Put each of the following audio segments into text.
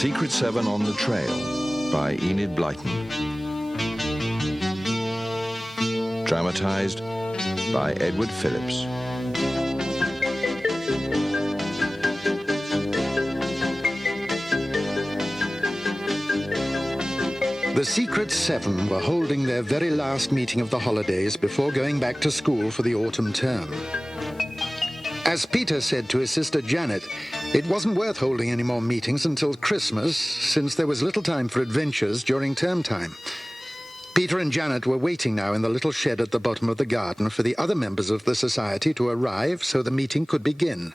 Secret 7 on the Trail by Enid Blyton. Dramatised by Edward Phillips. The Secret 7 were holding their very last meeting of the holidays before going back to school for the autumn term. As Peter said to his sister Janet, it wasn't worth holding any more meetings until Christmas, since there was little time for adventures during term time. Peter and Janet were waiting now in the little shed at the bottom of the garden for the other members of the society to arrive so the meeting could begin.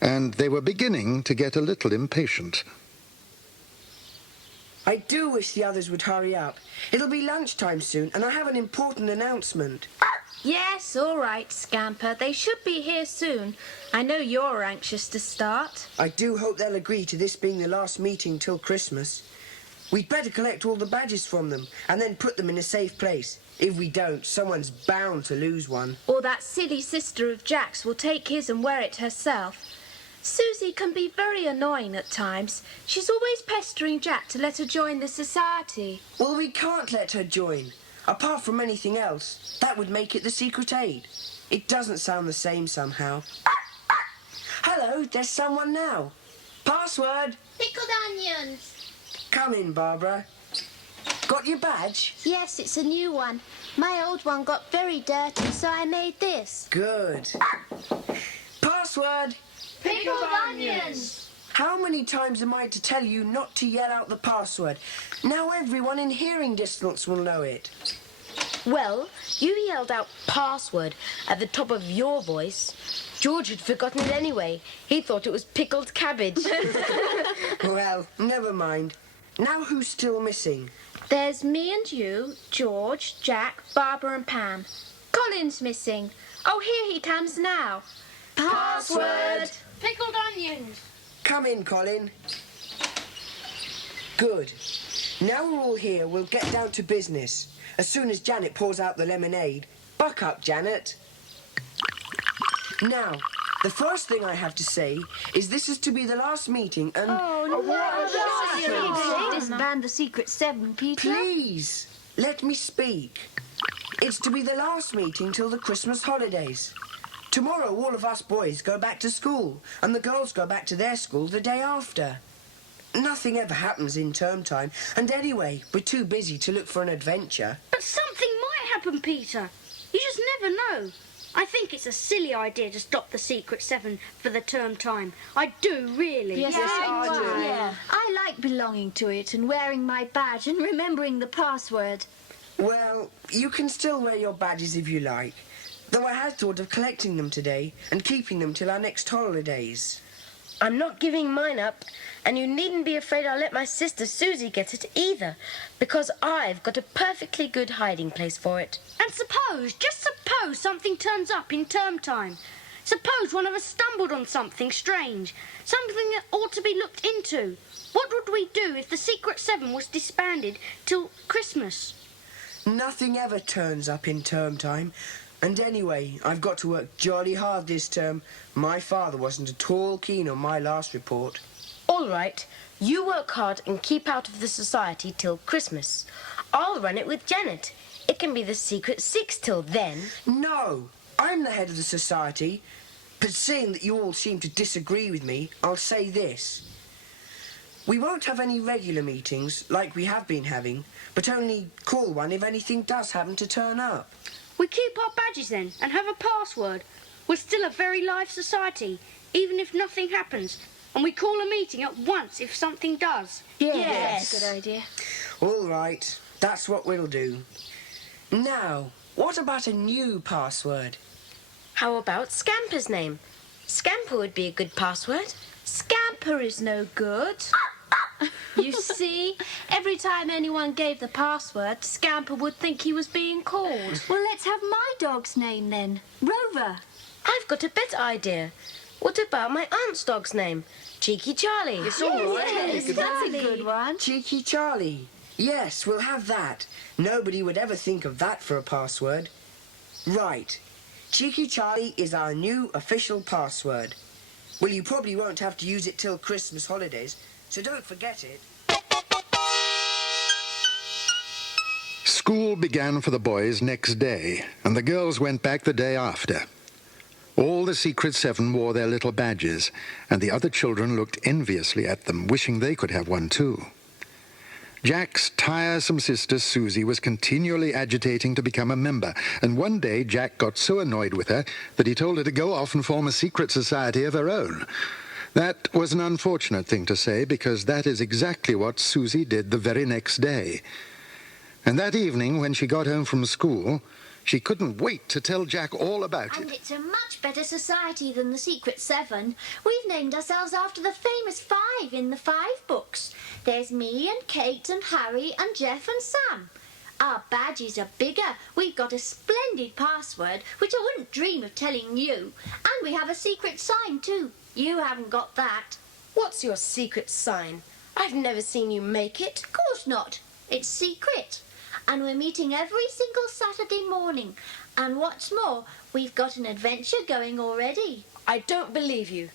And they were beginning to get a little impatient. I do wish the others would hurry up. It'll be lunchtime soon, and I have an important announcement. Yes, all right, Scamper. They should be here soon. I know you're anxious to start. I do hope they'll agree to this being the last meeting till Christmas. We'd better collect all the badges from them and then put them in a safe place. If we don't, someone's bound to lose one. Or that silly sister of Jack's will take his and wear it herself. Susie can be very annoying at times. She's always pestering Jack to let her join the society. Well, we can't let her join. Apart from anything else, that would make it the Secret Aid. It doesn't sound the same somehow. Hello, there's someone now. Password. Pickled onions. Come in, Barbara. Got your badge? Yes, it's a new one. My old one got very dirty, so I made this. Good. Password. Pickled onions. How many times am I to tell you not to yell out the password? Now everyone in hearing distance will know it. Well, you yelled out password at the top of your voice. George had forgotten it anyway. He thought it was pickled cabbage. Well, never mind. Now who's still missing? There's me and you, George, Jack, Barbara and Pam. Colin's missing. Oh, here he comes now. Password. Pickled onions. Come in, Colin. Good. Now we're all here, we'll get down to business. As soon as Janet pours out the lemonade. Buck up, Janet. Now, the first thing I have to say is this is to be the last meeting and... Disband the Secret 7, Peter. Please, let me speak. It's to be the last meeting till the Christmas holidays. Tomorrow all of us boys go back to school and the girls go back to their school the day after. Nothing ever happens in term time, and anyway, we're too busy to look for an adventure. But something might happen, Peter. You just never know. I think it's a silly idea to stop the Secret 7 for the term time. I do, really. Yes, I do. Yeah. I like belonging to it and wearing my badge and remembering the password. Well, you can still wear your badges if you like, though I had thought of collecting them today and keeping them till our next holidays. I'm not giving mine up, and you needn't be afraid I'll let my sister Susie get it either, because I've got a perfectly good hiding place for it. And just suppose something turns up in term time. Suppose one of us stumbled on something strange, something that ought to be looked into. What would we do if the Secret 7 was disbanded till Christmas? Nothing ever turns up in term time. And anyway, I've got to work jolly hard this term. My father wasn't at all keen on my last report. All right, you work hard and keep out of the society till Christmas. I'll run it with Janet. It can be the Secret 6 till then. No, I'm the head of the society. But seeing that you all seem to disagree with me, I'll say this. We won't have any regular meetings like we have been having, but only call one if anything does happen to turn up. We keep our badges then and have a password. We're still a very live society, even if nothing happens. And we call a meeting at once if something does. Yes. Good idea. All right, that's what we'll do. Now, what about a new password? How about Scamper's name? Scamper would be a good password. Scamper is no good. You see, every time anyone gave the password, Scamper would think he was being called. Well, let's have my dog's name then. Rover. I've got a better idea. What about my aunt's dog's name? Cheeky Charlie. It's all right. Yes, that's a good one. Cheeky Charlie. Yes, we'll have that. Nobody would ever think of that for a password. Right. Cheeky Charlie is our new official password. Well, you probably won't have to use it till Christmas holidays, so don't forget it. School began for the boys next day, and the girls went back the day after. All the Secret Seven wore their little badges, and the other children looked enviously at them, wishing they could have one too. Jack's tiresome sister Susie was continually agitating to become a member, and one day Jack got so annoyed with her that he told her to go off and form a secret society of her own. That was an unfortunate thing to say, because that is exactly what Susie did the very next day. And that evening, when she got home from school, she couldn't wait to tell Jack all about And it. it's a much better society than the Secret Seven. We've named ourselves after the famous 5 in the 5 books. There's me and Kate and Harry and Jeff and Sam. Our badges are bigger. We've got a splendid password, which I wouldn't dream of telling you. And we have a secret sign, too. You haven't got that. What's your secret sign? I've never seen you make it. Of course not. It's secret. And we're meeting every single Saturday morning. And what's more, we've got an adventure going already. I don't believe you.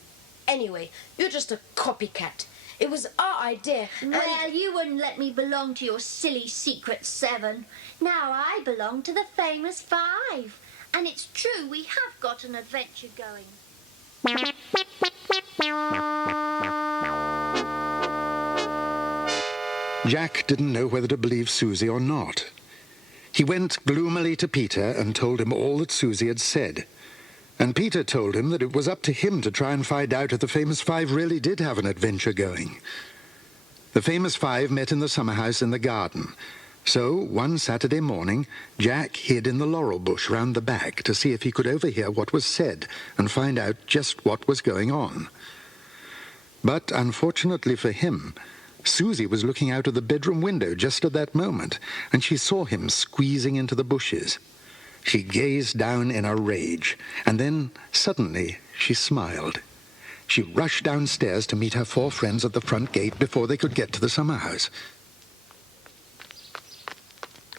Anyway, you're just a copycat. It was our idea. Well, you wouldn't let me belong to your silly Secret Seven. Now I belong to the famous 5. And it's true, we have got an adventure going. Jack didn't know whether to believe Susie or not. He went gloomily to Peter and told him all that Susie had said. And Peter told him that it was up to him to try and find out if the famous 5 really did have an adventure going. The famous 5 met in the summer house in the garden. So, one Saturday morning, Jack hid in the laurel bush round the back to see if he could overhear what was said and find out just what was going on. But, unfortunately for him, Susie was looking out of the bedroom window just at that moment, and she saw him squeezing into the bushes. She gazed down in a rage, and then, suddenly, she smiled. She rushed downstairs to meet her 4 friends at the front gate before they could get to the summer house.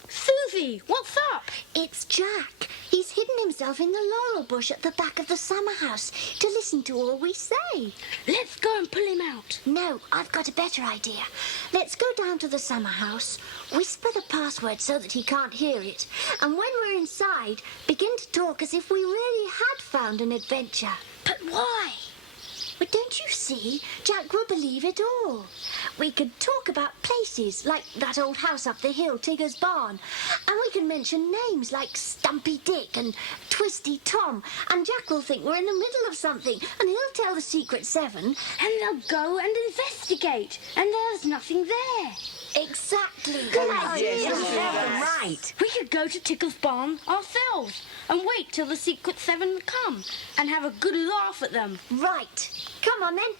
Susie, what's up? It's Jack. He's hidden himself in the laurel bush at the back of the summer house to listen to all we say. Let's go and pull him out. No, I've got a better idea. Let's go down to the summer house, whisper the password so that he can't hear it, and when we're inside, begin to talk as if we really had found an adventure. But why? But don't you see? Jack will believe it all. We could talk about places like that old house up the hill, Tigger's barn. And we can mention names like Stumpy Dick and Twisty Tom. And Jack will think we're in the middle of something. And he'll tell the Secret Seven. And they'll go and investigate. And there's nothing there. Exactly. Right. We could go to Tickle's barn ourselves and wait till the Secret Seven come and have a good laugh at them. Right. Come on, then.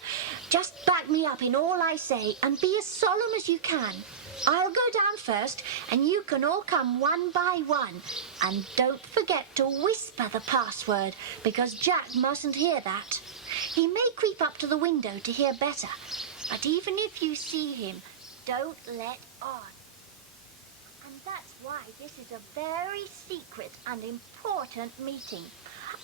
Just back me up in all I say and be as solemn as you can. I'll go down first, and you can all come one by one. And don't forget to whisper the password, because Jack mustn't hear that. He may creep up to the window to hear better, but even if you see him, don't let on. And that's why this is a very secret and important meeting.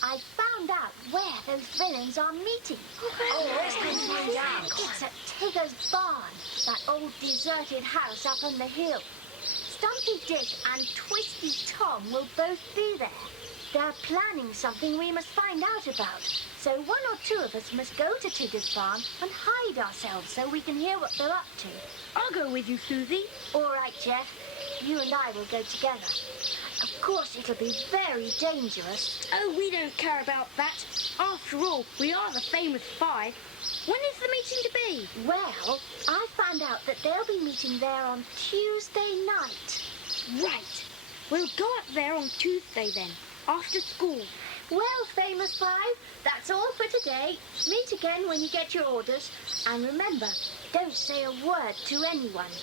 I found out where those villains are meeting. It's at Tigger's barn, that old deserted house up on the hill. Stumpy Dick and Twisty Tom will both be there. They're planning something we must find out about. So 1 or 2 of us must go to Tigger's barn and hide ourselves so we can hear what they're up to. I'll go with you, Susie. All right, Jeff. You and I will go together. Of course, it'll be very dangerous. Oh, we don't care about that. After all, we are the famous 5. When is the meeting to be? Well, I found out that they'll be meeting there on Tuesday night. Right. We'll go up there on Tuesday then, after school. Well, famous 5, that's all for today. Meet again when you get your orders. And remember, don't say a word to anyone.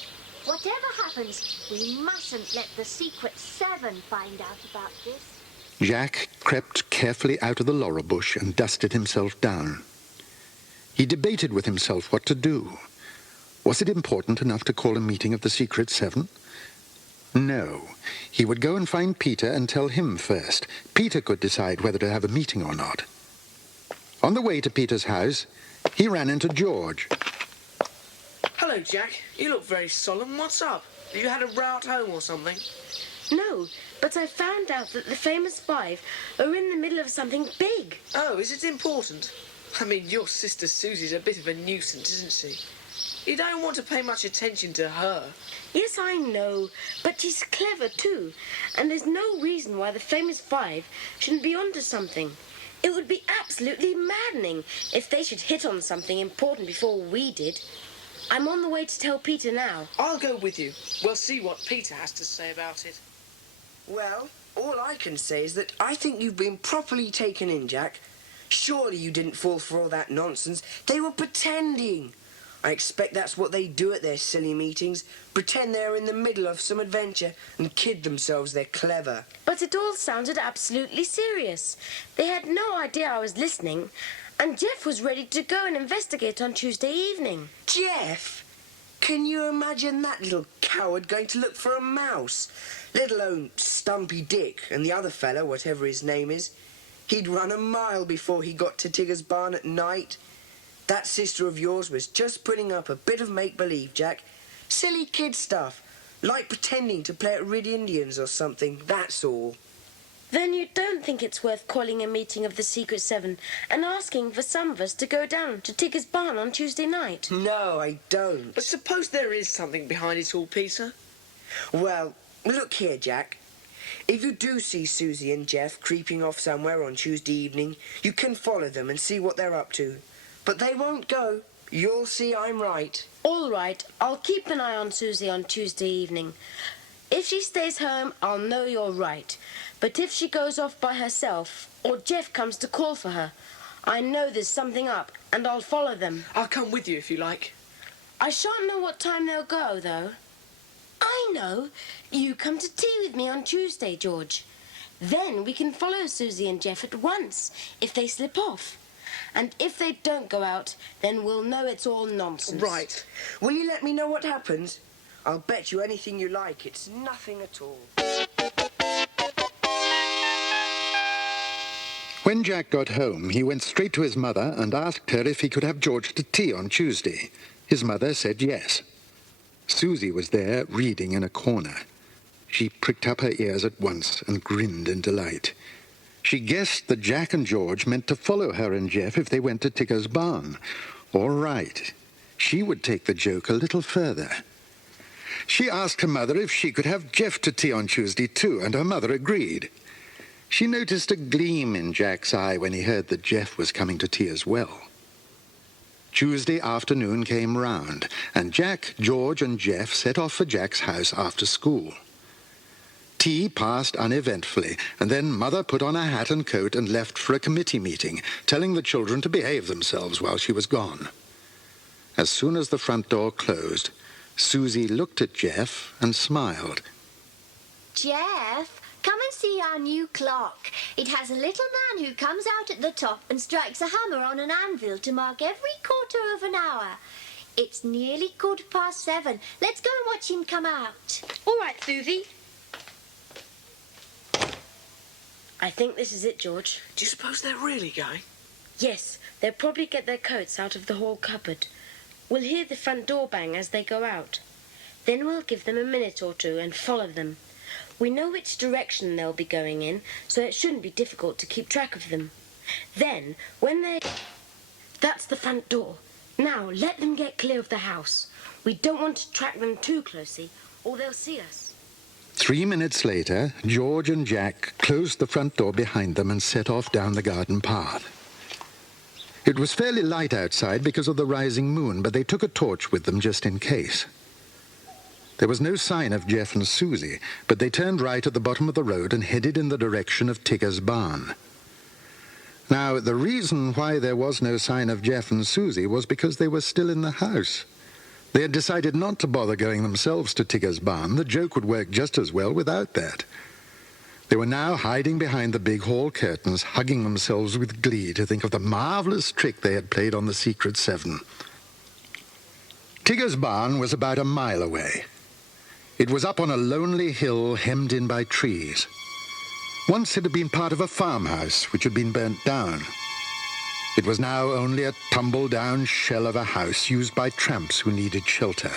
Whatever happens, we mustn't let the Secret 7 find out about this. Jack crept carefully out of the laurel bush and dusted himself down. He debated with himself what to do. Was it important enough to call a meeting of the Secret 7? No. He would go and find Peter and tell him first. Peter could decide whether to have a meeting or not. On the way to Peter's house, he ran into George. Hello, Jack. You look very solemn. What's up? Have you had a row at home or something? No, but I found out that the famous five are in the middle of something big. Oh, is it important? I mean, your sister Susie's a bit of a nuisance, isn't she? You don't want to pay much attention to her. Yes, I know, but she's clever too, and there's no reason why the famous five shouldn't be onto something. It would be absolutely maddening if they should hit on something important before we did. I'm on the way to tell Peter now. I'll go with you. We'll see what Peter has to say about it. Well, all I can say is that I think you've been properly taken in, Jack. Surely you didn't fall for all that nonsense. They were pretending. I expect that's what they do at their silly meetings. Pretend they're in the middle of some adventure and kid themselves they're clever. But it all sounded absolutely serious. They had no idea I was listening, and Jeff was ready to go and investigate on Tuesday evening. Jeff? Can you imagine that little coward going to look for a mouse? Let alone Stumpy Dick and the other fella, whatever his name is. He'd run a mile before he got to Tigger's barn at night. That sister of yours was just putting up a bit of make-believe, Jack. Silly kid stuff, like pretending to play at Red Indians or something, that's all. Then you don't think it's worth calling a meeting of the Secret Seven and asking for some of us to go down to Tigger's barn on Tuesday night? No, I don't. But suppose there is something behind it all, Peter? Well, look here, Jack. If you do see Susie and Jeff creeping off somewhere on Tuesday evening, you can follow them and see what they're up to. But they won't go. You'll see I'm right. All right, I'll keep an eye on Susie on Tuesday evening. If she stays home, I'll know you're right. But if she goes off by herself, or Jeff comes to call for her, I know there's something up, and I'll follow them. I'll come with you if you like. I shan't know what time they'll go, though. I know. You come to tea with me on Tuesday, George. Then we can follow Susie and Jeff at once, if they slip off. And if they don't go out, then we'll know it's all nonsense. Right. Will you let me know what happens? I'll bet you anything you like. It's nothing at all. When Jack got home, he went straight to his mother and asked her if he could have George to tea on Tuesday. His mother said yes. Susie was there, reading in a corner. She pricked up her ears at once and grinned in delight. She guessed that Jack and George meant to follow her and Jeff if they went to Tigger's barn. All right. She would take the joke a little further. She asked her mother if she could have Jeff to tea on Tuesday too, and her mother agreed. She noticed a gleam in Jack's eye when he heard that Jeff was coming to tea as well. Tuesday afternoon came round, and Jack, George, and Jeff set off for Jack's house after school. Tea passed uneventfully, and then Mother put on a hat and coat and left for a committee meeting, telling the children to behave themselves while she was gone. As soon as the front door closed, Susie looked at Jeff and smiled. Jeff, come and see our new clock. It has a little man who comes out at the top and strikes a hammer on an anvil to mark every quarter of an hour. It's nearly 7:15. Let's go and watch him come out. All right, Susie. I think this is it, George. Do you suppose they're really going? Yes, they'll probably get their coats out of the hall cupboard. We'll hear the front door bang as they go out. Then we'll give them a minute or two and follow them. We know which direction they'll be going in, so it shouldn't be difficult to keep track of them. Then, when they... That's the front door. Now, let them get clear of the house. We don't want to track them too closely, or they'll see us. 3 minutes later, George and Jack closed the front door behind them and set off down the garden path. It was fairly light outside because of the rising moon, but they took a torch with them just in case. There was no sign of Jeff and Susie, but they turned right at the bottom of the road and headed in the direction of Tigger's barn. Now, the reason why there was no sign of Jeff and Susie was because they were still in the house. They had decided not to bother going themselves to Tigger's barn. The joke would work just as well without that. They were now hiding behind the big hall curtains, hugging themselves with glee to think of the marvelous trick they had played on the Secret Seven. Tigger's barn was about a mile away. It was up on a lonely hill hemmed in by trees. Once it had been part of a farmhouse which had been burnt down. It was now only a tumble-down shell of a house used by tramps who needed shelter.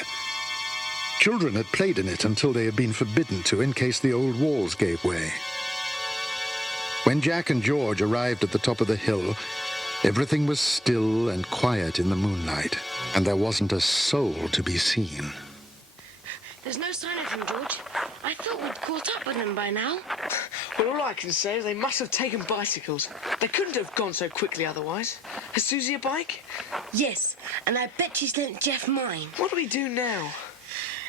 Children had played in it until they had been forbidden to in case the old walls gave way. When Jack and George arrived at the top of the hill, everything was still and quiet in the moonlight, and there wasn't a soul to be seen. There's no sign of him, George. I thought we'd caught up with him by now. Well, all I can say is they must have taken bicycles. They couldn't have gone so quickly otherwise. Has Susie a bike? Yes, and I bet she's lent Jeff mine. What do we do now?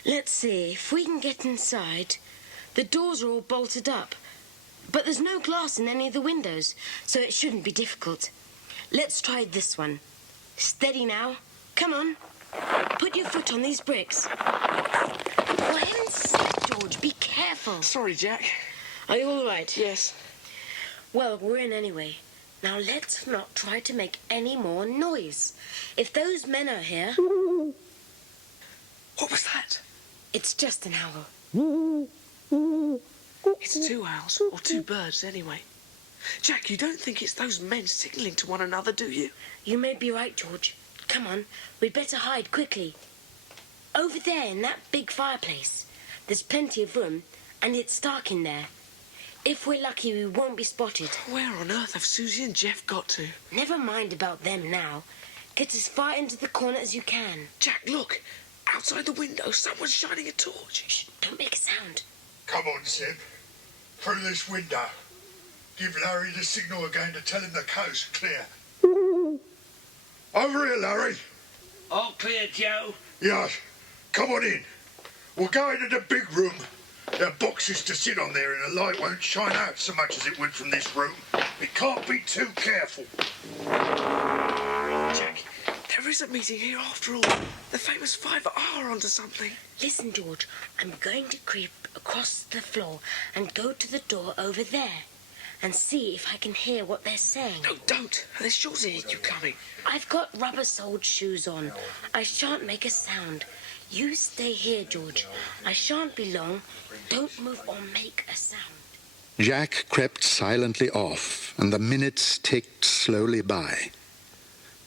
Let's see, if we can get inside. The doors are all bolted up, but there's no glass in any of the windows, so it shouldn't be difficult. Let's try this one. Steady now. Come on. Put your foot on these bricks. For heaven's sake, George, be careful. Sorry, Jack. Are you all right? Yes. Well, we're in anyway. Now let's not try to make any more noise. If those men are here... What was that? It's just an owl. It's two owls, or two birds anyway. Jack, you don't think it's those men signalling to one another, do you? You may be right, George. Come on, we'd better hide quickly. Over there in that big fireplace. There's plenty of room, and it's dark in there. If we're lucky, we won't be spotted. Where on earth have Susie and Jeff got to? Never mind about them now. Get as far into the corner as you can. Jack, look! Outside the window, someone's shining a torch. Shh, don't make a sound. Come on, Zeb. Through this window. Give Larry the signal again to tell him the coast's clear. Over here, Larry. All clear, Joe. Yes. Come on in. We'll go into the big room. There are boxes to sit on there and the light won't shine out so much as it would from this room. We can't be too careful. Jack, there is a meeting here after all. The famous 5R onto something. Listen, George, I'm going to creep across the floor and go to the door over there and see if I can hear what they're saying. No, don't. They're sure to hear you coming. I've got rubber-soled shoes on. I shan't make a sound. You stay here, George. I shan't be long. Don't move or make a sound. Jack crept silently off, and the minutes ticked slowly by.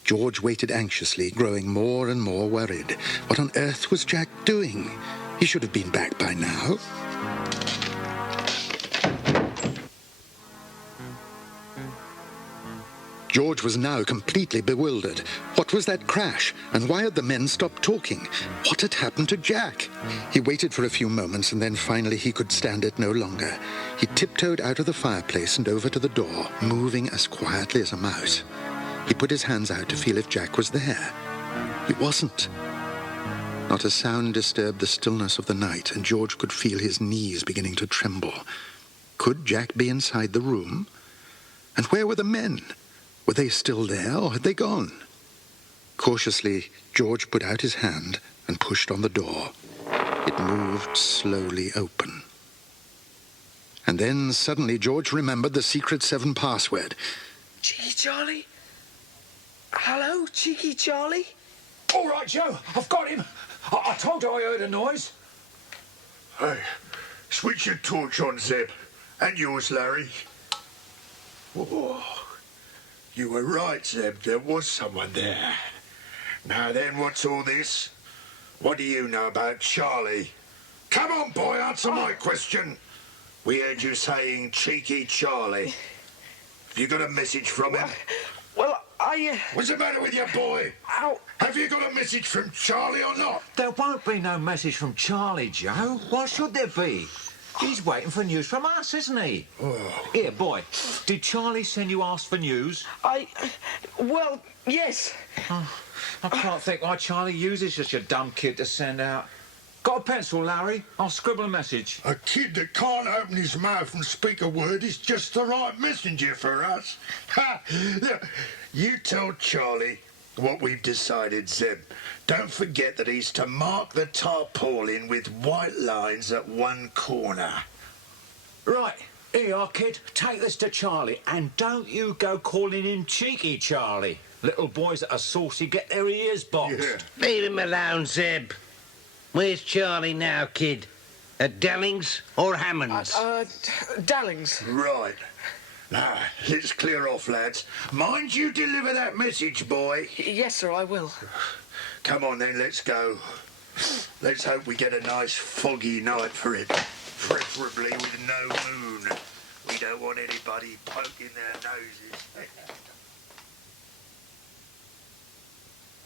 George waited anxiously, growing more and more worried. What on earth was Jack doing? He should have been back by now. George was now completely bewildered. What was that crash? And why had the men stopped talking? What had happened to Jack? He waited for a few moments, and then finally he could stand it no longer. He tiptoed out of the fireplace and over to the door, moving as quietly as a mouse. He put his hands out to feel if Jack was there. He wasn't. Not a sound disturbed the stillness of the night, and George could feel his knees beginning to tremble. Could Jack be inside the room? And where were the men? Were they still there, or had they gone? Cautiously, George put out his hand and pushed on the door. It moved slowly open. And then, suddenly, George remembered the secret 7 password. Cheeky Charlie? Hello, Cheeky Charlie? All right, Joe, I've got him. I told you I heard a noise. Hey, switch your torch on, Zeb. And yours, Larry. Whoa. You were right, Zeb. There was someone there. Now then, what's all this? What do you know about Charlie? Come on, boy, answer my question. We heard you saying Cheeky Charlie. Have you got a message from him? Well, What's the matter with you, boy? Ow. Have you got a message from Charlie or not? There won't be no message from Charlie, Joe. Why should there be? He's waiting for news from us, isn't he? Oh. Here, boy, did Charlie send you ask for news? Well, yes. I can't think why Charlie uses such a dumb kid to send out. Got a pencil, Larry? I'll scribble a message. A kid that can't open his mouth and speak a word is just the right messenger for us. Ha! Look, you tell Charlie what we've decided, Zeb. Don't forget that he's to mark the tarpaulin with white lines at one corner. Right, here you are, kid. Take this to Charlie, and don't you go calling him Cheeky Charlie. Little boys that are saucy get their ears boxed. Yeah. Leave him alone, Zeb. Where's Charlie now, kid? At Dellings or Hammond's? Dallings. Right. Now, let's clear off, lads. Mind you deliver that message, boy. Yes, sir, I will. Come on, then, let's go. Let's hope we get a nice foggy night for it. Preferably with no moon. We don't want anybody poking their noses.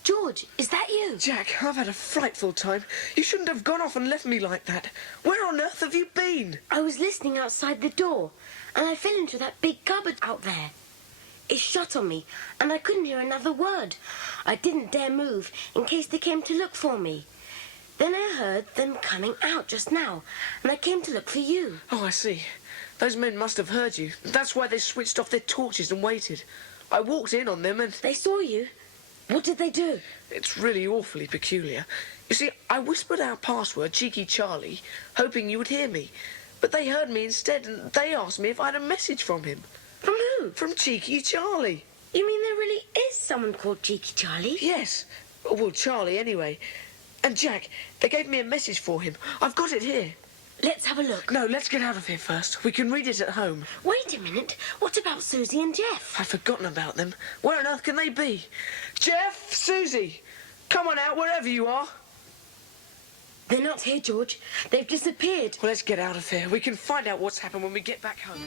George, is that you? Jack, I've had a frightful time. You shouldn't have gone off and left me like that. Where on earth have you been? I was listening outside the door, and I fell into that big cupboard out there. It shut on me, and I couldn't hear another word. I didn't dare move, in case they came to look for me. Then I heard them coming out just now, and I came to look for you. Oh, I see. Those men must have heard you. That's why they switched off their torches and waited. I walked in on them and... They saw you? What did they do? It's really awfully peculiar. You see, I whispered our password, Cheeky Charlie, hoping you would hear me. But they heard me instead, and they asked me if I had a message from him. From who? From Cheeky Charlie. You mean there really is someone called Cheeky Charlie? Yes. Well, Charlie, anyway. And Jack, they gave me a message for him. I've got it here. Let's have a look. No, let's get out of here first. We can read it at home. Wait a minute. What about Susie and Jeff? I've forgotten about them. Where on earth can they be? Jeff, Susie, come on out wherever you are. They're not here, George. They've disappeared. Well, let's get out of here. We can find out what's happened when we get back home.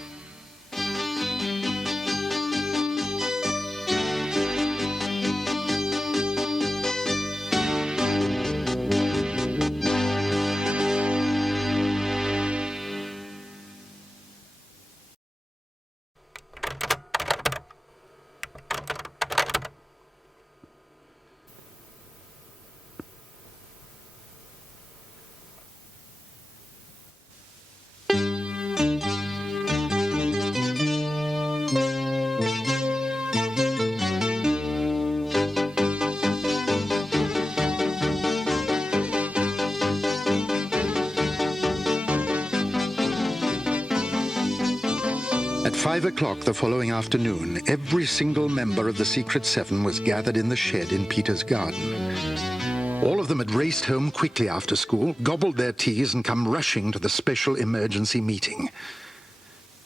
At 5 o'clock the following afternoon, every single member of the Secret Seven was gathered in the shed in Peter's garden. All of them had raced home quickly after school, gobbled their teas, and come rushing to the special emergency meeting.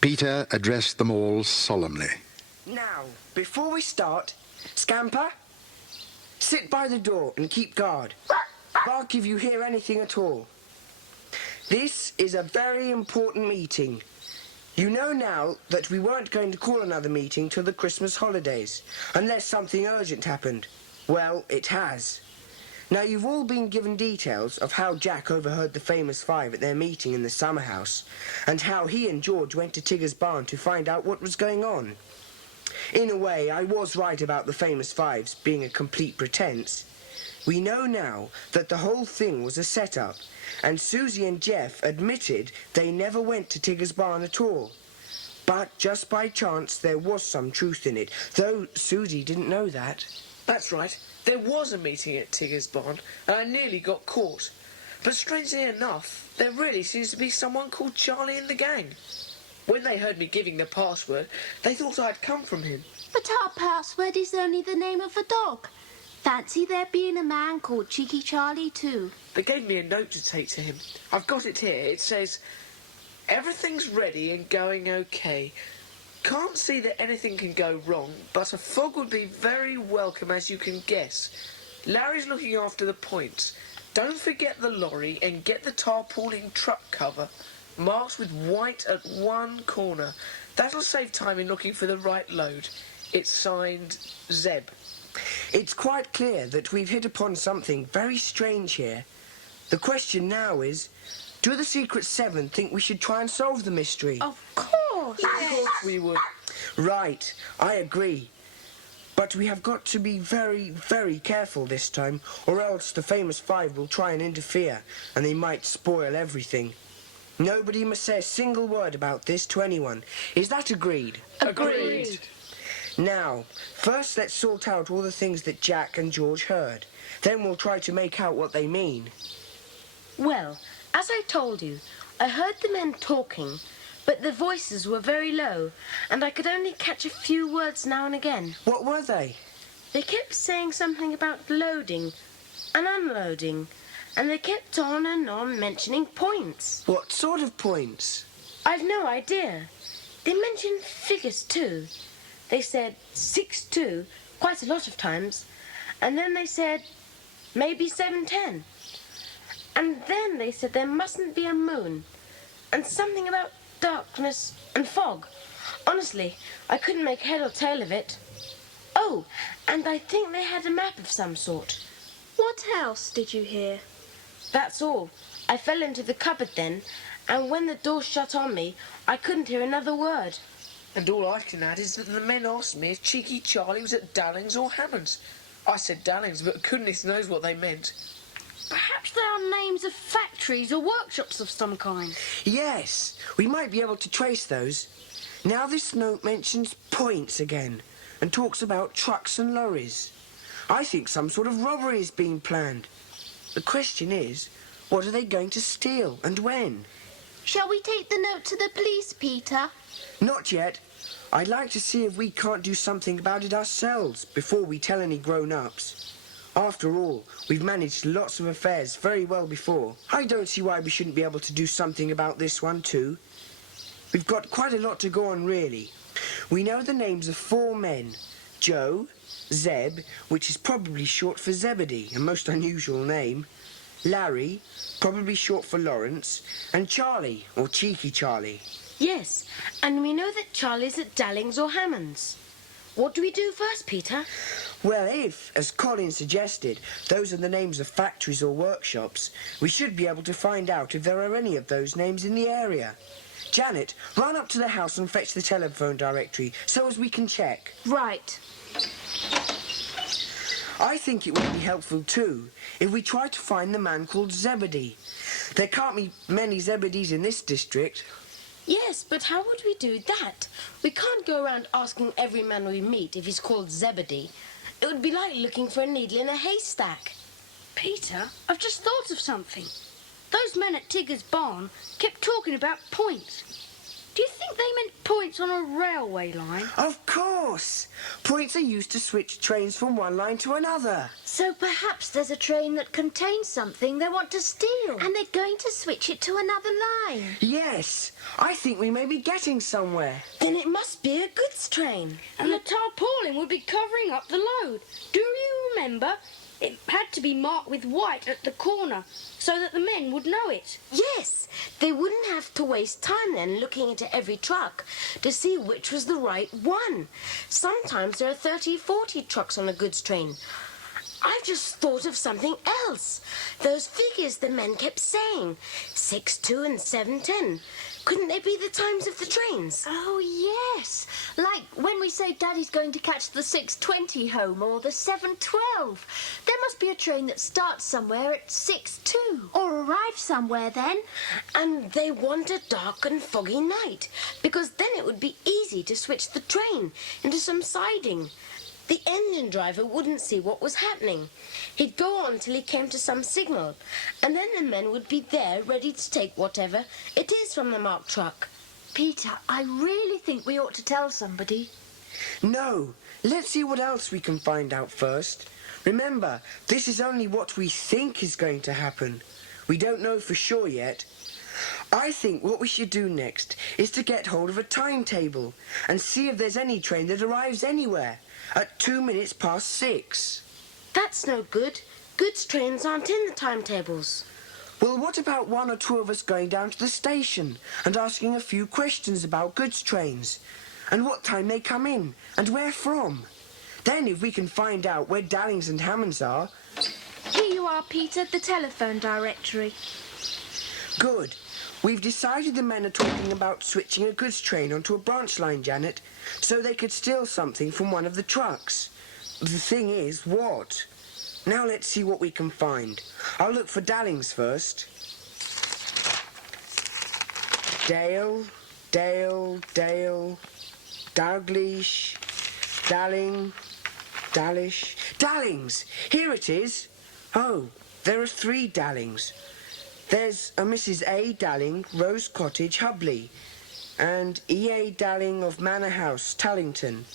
Peter addressed them all solemnly. Now, before we start, Scamper, sit by the door and keep guard. Bark if you hear anything at all. This is a very important meeting. You know now that we weren't going to call another meeting till the Christmas holidays, unless something urgent happened. Well, it has. Now, you've all been given details of how Jack overheard the famous five at their meeting in the summer house, and how he and George went to Tigger's barn to find out what was going on. In a way, I was right about the famous fives being a complete pretense. We know now that the whole thing was a setup, and Susie and Jeff admitted they never went to Tigger's barn at all. But just by chance, there was some truth in it, though Susie didn't know that. That's right. There was a meeting at Tigger's barn, and I nearly got caught. But strangely enough, there really seems to be someone called Charlie in the gang. When they heard me giving the password, they thought I'd come from him. But our password is only the name of a dog. Fancy there being a man called Cheeky Charlie too. They gave me a note to take to him. I've got it here. It says, "Everything's ready and going okay. Can't see that anything can go wrong, but a fog would be very welcome, as you can guess. Larry's looking after the points. Don't forget the lorry and get the tarpaulin truck cover, marked with white at one corner. That'll save time in looking for the right load. It's signed Zeb." It's quite clear that we've hit upon something very strange here. The question now is, do the Secret Seven think we should try and solve the mystery? Of course. Of course we would. Right, I agree. But we have got to be very, very careful this time, or else the famous five will try and interfere, and they might spoil everything. Nobody must say a single word about this to anyone. Is that agreed? Agreed. Now, first let's sort out all the things that Jack and George heard. Then we'll try to make out what they mean. Well, as I told you, I heard the men talking, but their voices were very low, and I could only catch a few words now and again. What were they? They kept saying something about loading and unloading, and they kept on and on mentioning points. What sort of points? I've no idea. They mentioned figures too. They said 6-2 quite a lot of times, and then they said maybe 7-10. And then they said there mustn't be a moon, and something about darkness and fog. Honestly, I couldn't make head or tail of it. Oh, and I think they had a map of some sort. What else did you hear? That's all. I fell into the cupboard then, and when the door shut on me, I couldn't hear another word. And all I can add is that the men asked me if Cheeky Charlie was at Dallings or Hammond's. I said Dallings, but goodness knows what they meant. Perhaps they are names of factories or workshops of some kind. Yes, we might be able to trace those. Now this note mentions points again and talks about trucks and lorries. I think some sort of robbery is being planned. The question is, what are they going to steal and when? Shall we take the note to the police, Peter? Not yet. I'd like to see if we can't do something about it ourselves before we tell any grown-ups. After all, we've managed lots of affairs very well before. I don't see why we shouldn't be able to do something about this one too. We've got quite a lot to go on, really. We know the names of 4 men. Joe, Zeb, which is probably short for Zebedee, a most unusual name. Larry, probably short for Lawrence. And Charlie, or Cheeky Charlie. Yes, and we know that Charlie's at Dallings or Hammond's. What do we do first, Peter? Well, if, as Colin suggested, those are the names of factories or workshops, we should be able to find out if there are any of those names in the area. Janet, run up to the house and fetch the telephone directory so as we can check. Right. I think it would be helpful too if we try to find the man called Zebedee. There can't be many Zebedees in this district. Yes, but how would we do that? We can't go around asking every man we meet if he's called Zebedee. It would be like looking for a needle in a haystack. Peter, I've just thought of something. Those men at Tigger's barn kept talking about points. Do you think they meant points on a railway line? Of course! Points are used to switch trains from one line to another. So perhaps there's a train that contains something they want to steal. And they're going to switch it to another line. Yes, I think we may be getting somewhere. Then it must be a goods train. And the tarpaulin would be covering up the load. Do you remember? It had to be marked with white at the corner so that the men would know it. Yes, they wouldn't have to waste time then looking into every truck to see which was the right one. Sometimes there are 30-40 trucks on a goods train. I've just thought of something else. Those figures the men kept saying, 6-2 and 7-10. Couldn't they be the times of the trains? Oh, yes. Like when we say Daddy's going to catch the 6:20 home or the 7:12. There must be a train that starts somewhere at 6:02. Or arrives somewhere then. And they want a dark and foggy night, because then it would be easy to switch the train into some siding. The engine driver wouldn't see what was happening. He'd go on till he came to some signal, and then the men would be there ready to take whatever it is from the marked truck. Peter, I really think we ought to tell somebody. No, let's see what else we can find out first. Remember, this is only what we think is going to happen. We don't know for sure yet. I think what we should do next is to get hold of a timetable and see if there's any train that arrives anywhere at 6:02. That's no good. Goods trains aren't in the timetables. Well, what about 1 or 2 of us going down to the station and asking a few questions about goods trains and what time they come in and where from? Then if we can find out where Dallings and Hammonds are... Here you are, Peter, the telephone directory. Good. We've decided the men are talking about switching a goods train onto a branch line, Janet, so they could steal something from one of the trucks. The thing is, what? Now let's see what we can find. I'll look for Dallings first. Dale, Dalglish, Dalling, Dallish, Dallings! Here it is! Oh, there are 3 Dallings. There's a Mrs. A. Dalling, Rose Cottage, Hubley, and E.A. Dalling of Manor House, Tallington,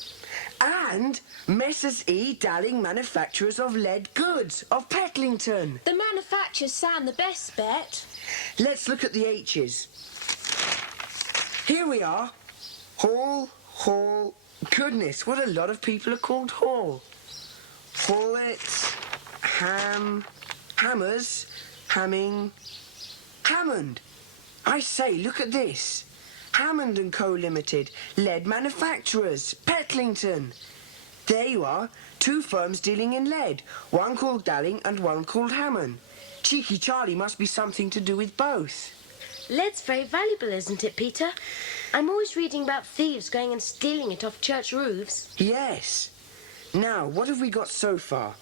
and Messrs. E. Dalling, manufacturers of lead goods, of Petlington. The manufacturers sound the best bet. Let's look at the H's. Here we are. Hall. Goodness, what a lot of people are called Hall. Hallett, Hammers, Hamming, Hammond. I say, look at this. Hammond & Co. Limited, lead manufacturers, Petlington. There you are, 2 firms dealing in lead, one called Dalling and one called Hammond. Cheeky Charlie must be something to do with both. Lead's very valuable, isn't it, Peter? I'm always reading about thieves going and stealing it off church roofs. Yes. Now, what have we got so far?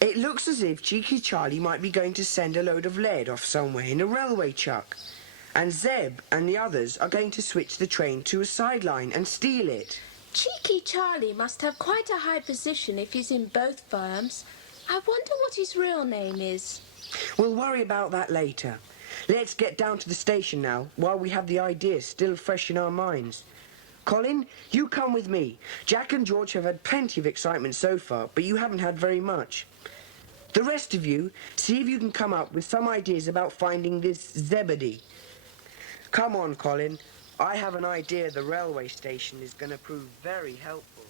It looks as if Cheeky Charlie might be going to send a load of lead off somewhere in a railway truck. And Zeb and the others are going to switch the train to a sideline and steal it. Cheeky Charlie must have quite a high position if he's in both firms. I wonder what his real name is. We'll worry about that later. Let's get down to the station now, while we have the ideas still fresh in our minds. Colin, you come with me. Jack and George have had plenty of excitement so far, but you haven't had very much. The rest of you, see if you can come up with some ideas about finding this Zebedee. Come on, Colin. I have an idea the railway station is going to prove very helpful.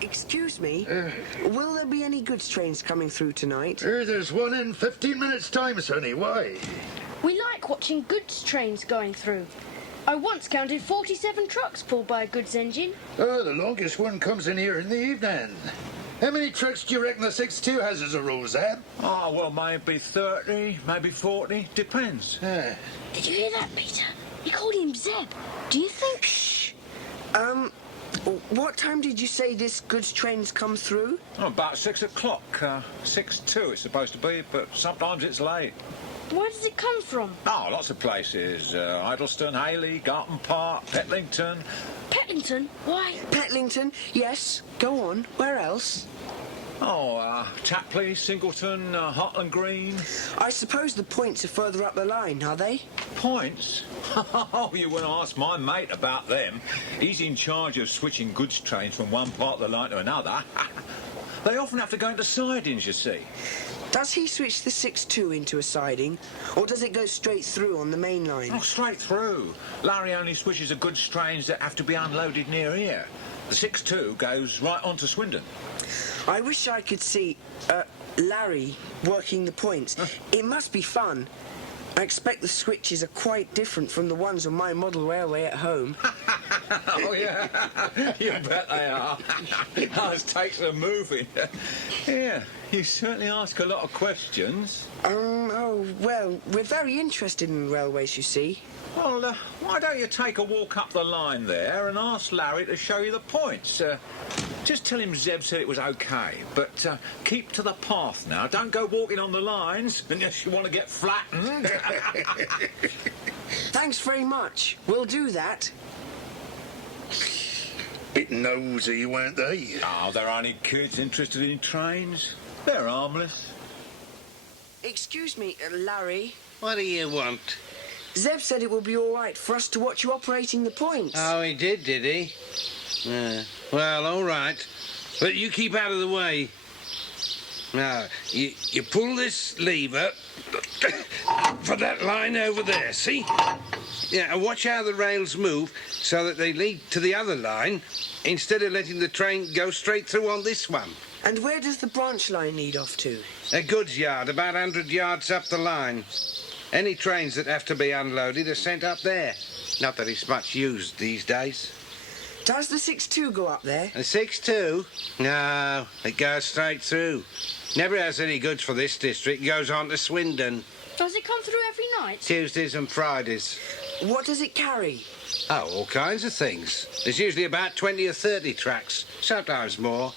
Excuse me. Will there be any goods trains coming through tonight? There's one in 15 minutes' time, Sonny. Why? We like watching goods trains going through. I once counted 47 trucks pulled by a goods engine. Oh, the longest one comes in here in the evening. How many trucks do you reckon the 6-2 has as a rule, Zeb? Oh, well, maybe 30, maybe 40. Depends. Did you hear that, Peter? He called him Zeb. Do you think... Shh. What time did you say this goods train's come through? Oh, about 6 o'clock. 6:02 it's supposed to be, but sometimes it's late. Where does it come from? Oh, lots of places. Idleston, Hayley, Garton Park, Petlington. Petlington? Why? Petlington, yes. Go on. Where else? Oh, Tapley, Singleton, Hotland Green. I suppose the points are further up the line, are they? Points? Oh, you wouldn't ask my mate about them. He's in charge of switching goods trains from one part of the line to another. They often have to go into sidings, you see. Does he switch the 6-2 into a siding, or does it go straight through on the main line? Oh, straight through. Larry only switches the goods trains that have to be unloaded near here. The 6-2 goes right on to Swindon. I wish I could see, Larry working the points. It must be fun. I expect the switches are quite different from the ones on my model railway at home. Oh, yeah. You bet they are. Ours takes a moving. Yeah, you certainly ask a lot of questions. Oh, well, we're very interested in railways, you see. Well, why don't you take a walk up the line there and ask Larry to show you the points? Just tell him Zeb said it was OK, but keep to the path now. Don't go walking on the lines unless you want to get flattened. Thanks very much. We'll do that. Bit nosy, weren't they? Oh, they're only kids interested in trains. They're harmless. Excuse me, Larry. What do you want? Zeb said it will be all right for us to watch you operating the points. Oh, he did he? Well, all right. But you keep out of the way. Now, you pull this lever for that line over there, see? Yeah, and watch how the rails move so that they lead to the other line instead of letting the train go straight through on this one. And where does the branch line lead off to? A goods yard, about 100 yards up the line. Any trains that have to be unloaded are sent up there. Not that it's much used these days. Does the 6-2 go up there? The 6-2? No, it goes straight through. Never has any goods for this district. It goes on to Swindon. Does it come through every night? Tuesdays and Fridays. What does it carry? Oh, all kinds of things. There's usually about 20 or 30 tracks, sometimes more.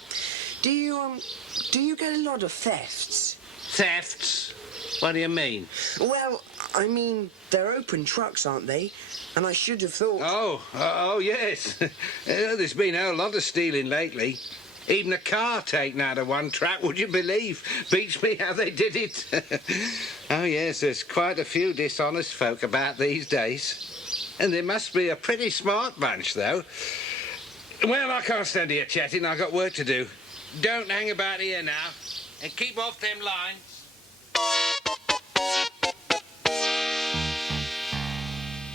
Do you get a lot of thefts? Thefts? What do you mean? Well, I mean, they're open trucks, aren't they? And I should have thought... Oh, yes. There's been a lot of stealing lately. Even a car taken out of one track, would you believe? Beats me how they did it. Oh, yes, there's quite a few dishonest folk about these days. And they must be a pretty smart bunch, though. Well, I can't stand here chatting. I've got work to do. Don't hang about here now. And keep off them lines.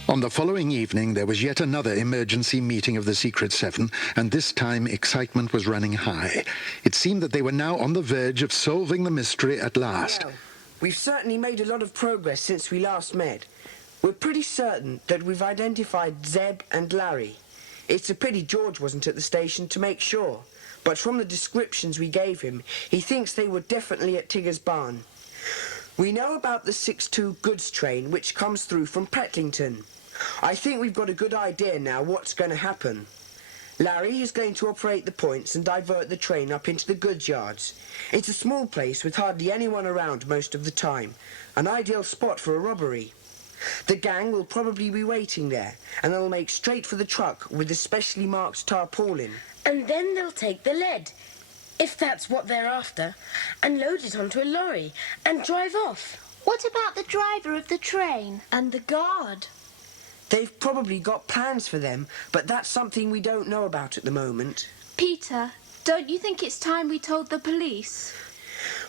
On the following evening, there was yet another emergency meeting of the Secret Seven, and this time excitement was running high. It seemed that they were now on the verge of solving the mystery at last. Well, we've certainly made a lot of progress since we last met. We're pretty certain that we've identified Zeb and Larry. It's a pity George wasn't at the station to make sure, but from the descriptions we gave him, he thinks they were definitely at Tigger's barn. We know about the 6-2 goods train which comes through from Pretlington. I think we've got a good idea now what's going to happen. Larry is going to operate the points and divert the train up into the goods yards. It's a small place with hardly anyone around most of the time, an ideal spot for a robbery. The gang will probably be waiting there, and they'll make straight for the truck with the specially marked tarpaulin. And then they'll take the lead, if that's what they're after, and load it onto a lorry and drive off. What about the driver of the train? And the guard. They've probably got plans for them, but that's something we don't know about at the moment. Peter, don't you think it's time we told the police?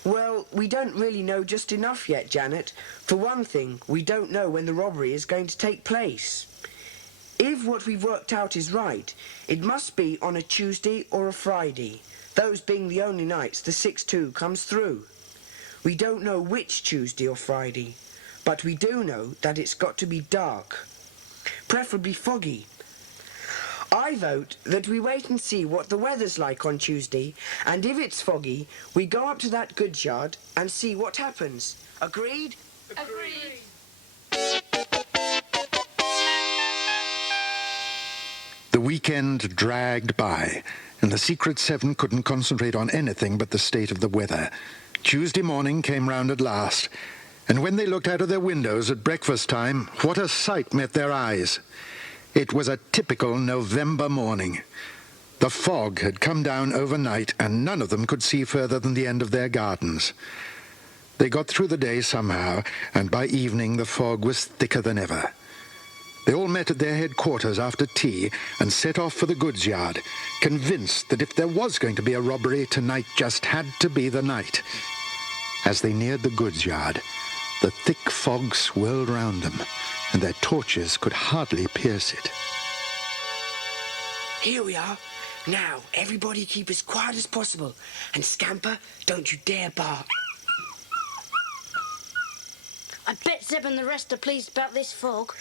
Well, we don't really know just enough yet, Janet. For one thing, we don't know when the robbery is going to take place. If what we've worked out is right, it must be on a Tuesday or a Friday, those being the only nights the 6-2 comes through. We don't know which Tuesday or Friday, but we do know that it's got to be dark, preferably foggy. I vote that we wait and see what the weather's like on Tuesday, and if it's foggy, we go up to that goods yard and see what happens. Agreed? Agreed. The weekend dragged by, and the Secret Seven couldn't concentrate on anything but the state of the weather. Tuesday morning came round at last, and when they looked out of their windows at breakfast time, what a sight met their eyes. It was a typical November morning. The fog had come down overnight, and none of them could see further than the end of their gardens. They got through the day somehow, and by evening the fog was thicker than ever. They all met at their headquarters after tea and set off for the goods yard, convinced that if there was going to be a robbery, tonight just had to be the night. As they neared the goods yard, the thick fog swirled round them, and their torches could hardly pierce it. Here we are. Now, everybody keep as quiet as possible. And Scamper, don't you dare bark. I bet Zeb and the rest are pleased about this fog.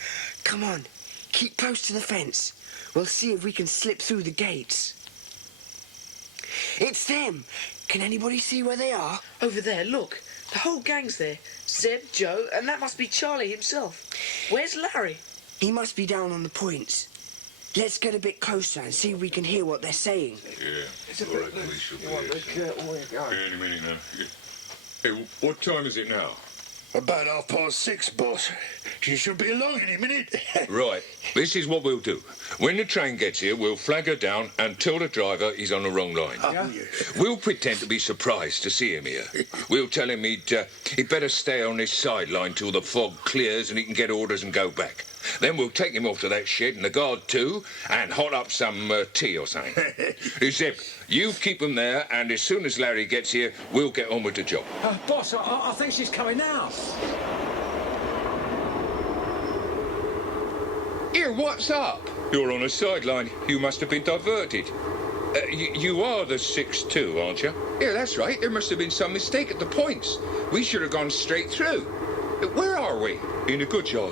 Come on, keep close to the fence. We'll see if we can slip through the gates. It's them. Can anybody see where they are? Over there, look. The whole gang's there. Zeb, Joe, and that must be Charlie himself. Where's Larry? He must be down on the points. Let's get a bit closer and see if we can hear what they're saying. Yeah, all right, we should be here. Any minute now. Hey, what time is it now? About 6:30, boss. She should be along any minute. Right, this is what we'll do. When the train gets here, we'll flag her down and tell the driver he's on the wrong line. Yes. We'll pretend to be surprised to see him here. We'll tell him he'd better stay on this sideline till the fog clears and he can get orders and go back. Then we'll take him off to that shed and the guard too, and hot up some tea or something. Zeb, you keep him there, and as soon as Larry gets here, we'll get on with the job. Boss, I think she's coming now. Here, what's up? You're on a sideline. You must have been diverted. You are the 6-2, aren't you? Yeah, that's right. There must have been some mistake at the points. We should have gone straight through. Where are we? In the goods yard.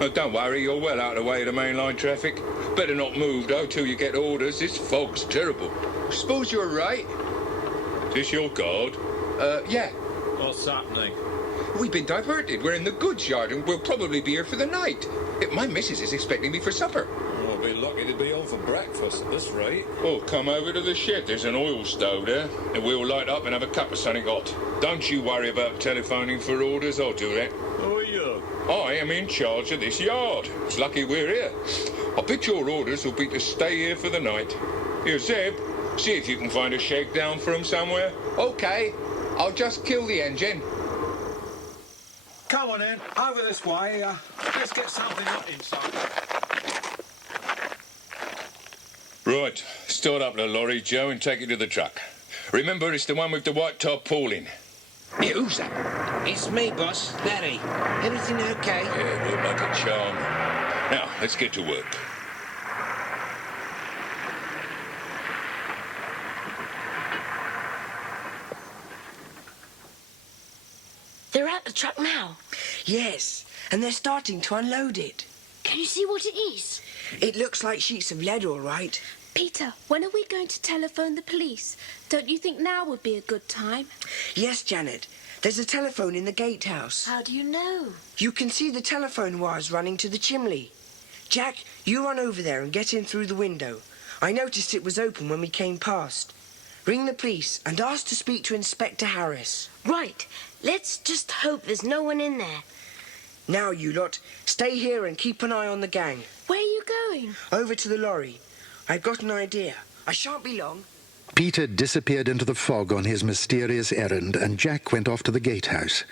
Oh, don't worry, you're well out of the way of the mainline traffic. Better not move, though, till you get orders. This fog's terrible. Suppose you're right. Is this your guard? Yeah. What's happening? We've been diverted. We're in the goods yard and we'll probably be here for the night. My missus is expecting me for supper. We'll be lucky to be on for breakfast at this rate. Oh, come over to the shed. There's an oil stove there, and we'll light up and have a cup of something hot. Don't you worry about telephoning for orders. I'll do that. Who are you? I am in charge of this yard. It's lucky we're here. I bet your orders will be to stay here for the night. Here, Zeb, see if you can find a shakedown for 'em somewhere. OK. I'll just kill the engine. Come on in, over this way. Let's get something hot inside. Right, start up the lorry, Joe, and take it to the truck. Remember, it's the one with the white tarpaulin. Hey, who's that? It's me, boss. Larry. Everything okay? Yeah, you're like a charm. Now, let's get to work. They're at the truck now. Yes, and they're starting to unload it. Can you see what it is? It looks like sheets of lead, all right. Peter, when are we going to telephone the police? Don't you think now would be a good time? Yes, Janet. There's a telephone in the gatehouse. How do you know? You can see the telephone wires running to the chimney. Jack, you run over there and get in through the window. I noticed it was open when we came past. Ring the police and ask to speak to Inspector Harris. Right. Let's just hope there's no one in there. Now, you lot, stay here and keep an eye on the gang. Where are you going? Over to the lorry. I've got an idea. I shan't be long. Peter disappeared into the fog on his mysterious errand, and Jack went off to the gatehouse.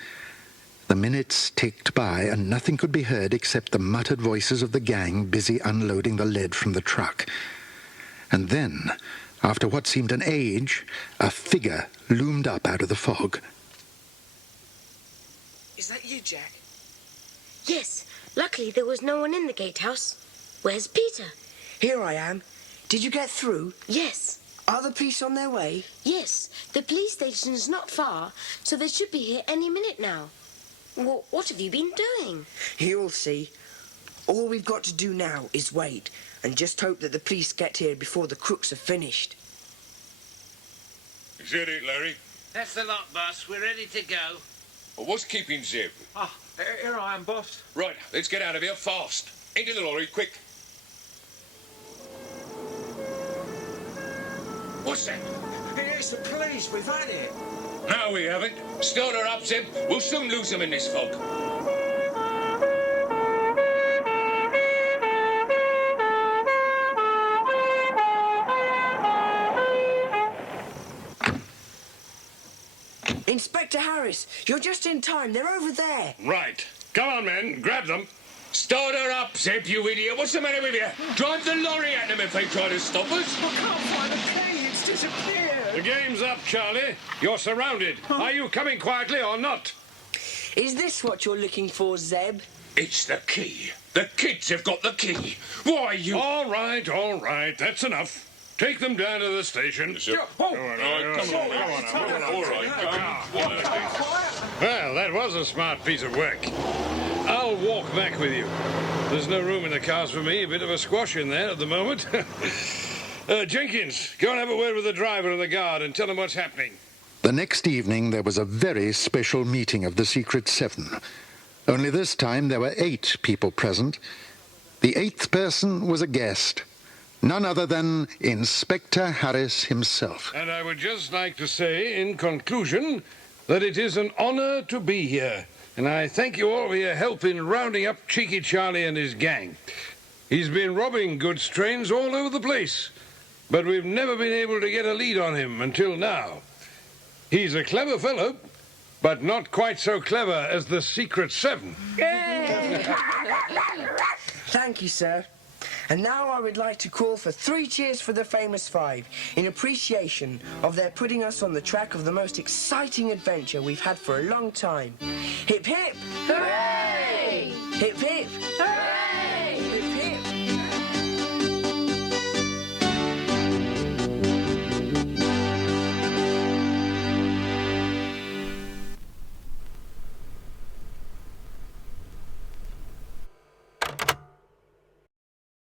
The minutes ticked by, and nothing could be heard except the muttered voices of the gang busy unloading the lead from the truck. And then, after what seemed an age, a figure loomed up out of the fog. Is that you, Jack? Yes. Luckily, there was no one in the gatehouse. Where's Peter? Here I am. Did you get through? Yes. Are the police on their way? Yes. The police station's not far, so they should be here any minute now. What have you been doing? You'll see. All we've got to do now is wait and just hope that the police get here before the crooks have finished. Is that it, Larry? That's the lot, boss. We're ready to go. Well, what's keeping Zeb? Ah, here I am, boss. Right, let's get out of here fast. Into the lorry, quick. What's that? It's the police. We've had it. No, we haven't. Start her up, Zeb. We'll soon lose them in this fog. Inspector Harris, you're just in time. They're over there. Right. Come on, men. Grab them. Start her up, Zeb, you idiot. What's the matter with you? Drive the lorry at them if they try to stop us. I can't find the key. It's disappeared. The game's up, Charlie. You're surrounded. Are you coming quietly or not? Is this what you're looking for, Zeb? It's the key. The kids have got the key. Why, you... All right. That's enough. Take them down to the station. All right. Well, that was a smart piece of work. I'll walk back with you. There's no room in the cars for me. A bit of a squash in there at the moment. Jenkins, go and have a word with the driver and the guard and tell them what's happening. The next evening there was a very special meeting of the Secret Seven. Only this time there were 8 people present. The 8th person was a guest. None other than Inspector Harris himself. And I would just like to say, in conclusion, that it is an honor to be here. And I thank you all for your help in rounding up Cheeky Charlie and his gang. He's been robbing goods trains all over the place, but we've never been able to get a lead on him until now. He's a clever fellow, but not quite so clever as the Secret Seven. Thank you, sir. And now I would like to call for 3 cheers for the famous 5 in appreciation of their putting us on the track of the most exciting adventure we've had for a long time. Hip hip! Hooray! Hip hip!